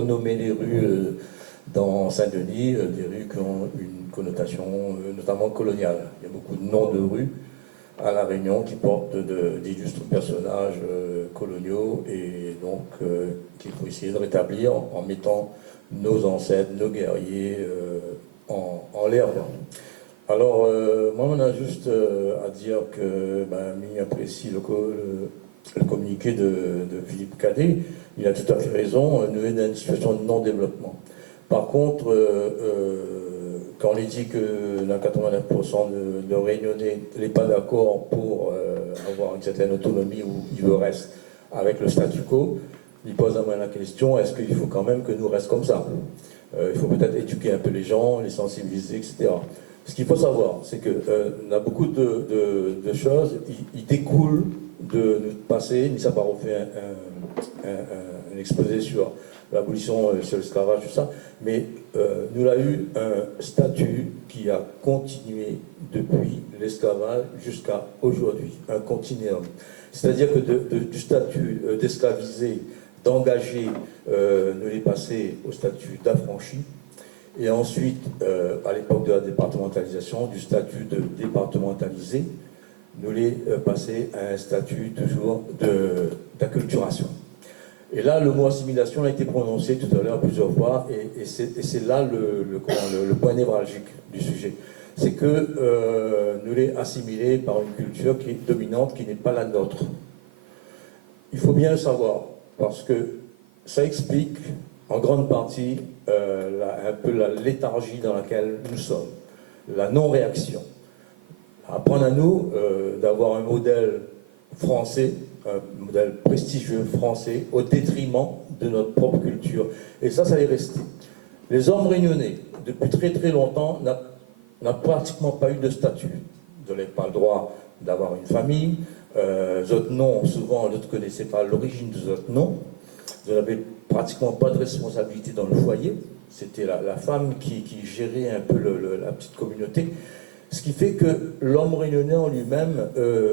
renommer les rues dans Saint-Denis, des rues qui ont une connotation notamment coloniale. Il y a beaucoup de noms de rues à La Réunion qui portent d'illustres personnages coloniaux et donc qu'il faut essayer de rétablir en mettant nos ancêtres, nos guerriers en l'air. Alors, moi, on a juste à dire que, mi apprécie le communiqué de Philippe Cadet. Il a tout à fait raison, nous sommes dans une situation de non-développement. Par contre, quand on lui dit que 89% de Réunionnais n'est pas d'accord pour avoir une certaine autonomie ou il le reste avec le statu quo, il pose à moi la question, est-ce qu'il faut quand même que nous restions comme ça? Il faut peut-être éduquer un peu les gens, les sensibiliser, etc. Ce qu'il faut savoir, c'est qu'on a beaucoup de choses, il découle de notre passé. Nissa Paro fait un exposé sur l'abolition, sur l'esclavage, tout ça, mais nous avons eu un statut qui a continué depuis l'esclavage jusqu'à aujourd'hui, un continuum. C'est-à-dire que du statut d'esclavisé, d'engagé, nous l'est passé au statut d'affranchi, et ensuite, à l'époque de la départementalisation, du statut de départementalisé, nous l'est passé à un statut toujours d'acculturation. Et là, le mot assimilation a été prononcé tout à l'heure plusieurs fois, et c'est là le point névralgique du sujet. C'est que nous l'est assimilé par une culture qui est dominante, qui n'est pas la nôtre. Il faut bien le savoir, parce que ça explique en grande partie un peu la léthargie dans laquelle nous sommes, la non-réaction. Apprendre à nous d'avoir un modèle français, un modèle prestigieux français, au détriment de notre propre culture. Et ça est resté. Les hommes réunionnais, depuis très très longtemps, n'ont pratiquement pas eu de statut. Vous n'avez pas le droit d'avoir une famille. Votre nom, souvent, vous ne connaissez pas l'origine de votre nom. Vous n'avez pratiquement pas de responsabilité dans le foyer. C'était la femme qui gérait un peu la petite communauté. Ce qui fait que l'homme réunionnais en lui-même,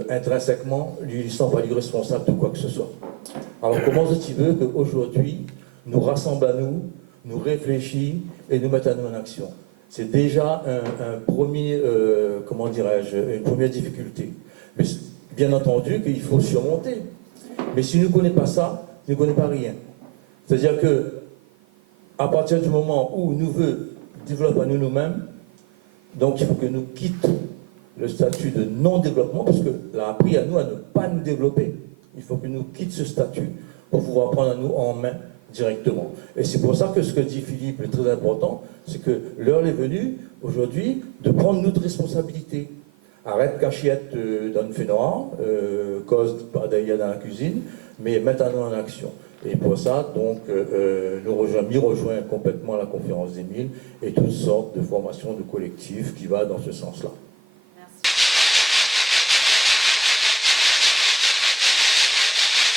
intrinsèquement, lui ne sent pas lui responsable de quoi que ce soit. Alors comment est-ce qu'il veut qu'aujourd'hui, nous rassemble à nous, nous réfléchit et nous mette à nous en action? C'est déjà un premier, comment dirais-je, une première difficulté. Mais bien entendu qu'il faut surmonter. Mais si nous ne connaissons pas ça, nous ne connaissons pas rien. C'est-à-dire que, à partir du moment où nous voulons développer à nous-mêmes, donc il faut que nous quittions le statut de non-développement, parce que là, appris à nous à ne pas nous développer. Il faut que nous quittions ce statut pour pouvoir prendre à nous en main directement. Et c'est pour ça que ce que dit Philippe est très important, c'est que l'heure est venue, aujourd'hui, de prendre notre responsabilité. Arrête cachette dans le fait noir, cause pas d'ailleurs dans la cuisine, mais maintenant en action. Et pour ça, donc, nous rejoint complètement la conférence des 1000 et toutes sortes de formations de collectifs qui va dans ce sens-là.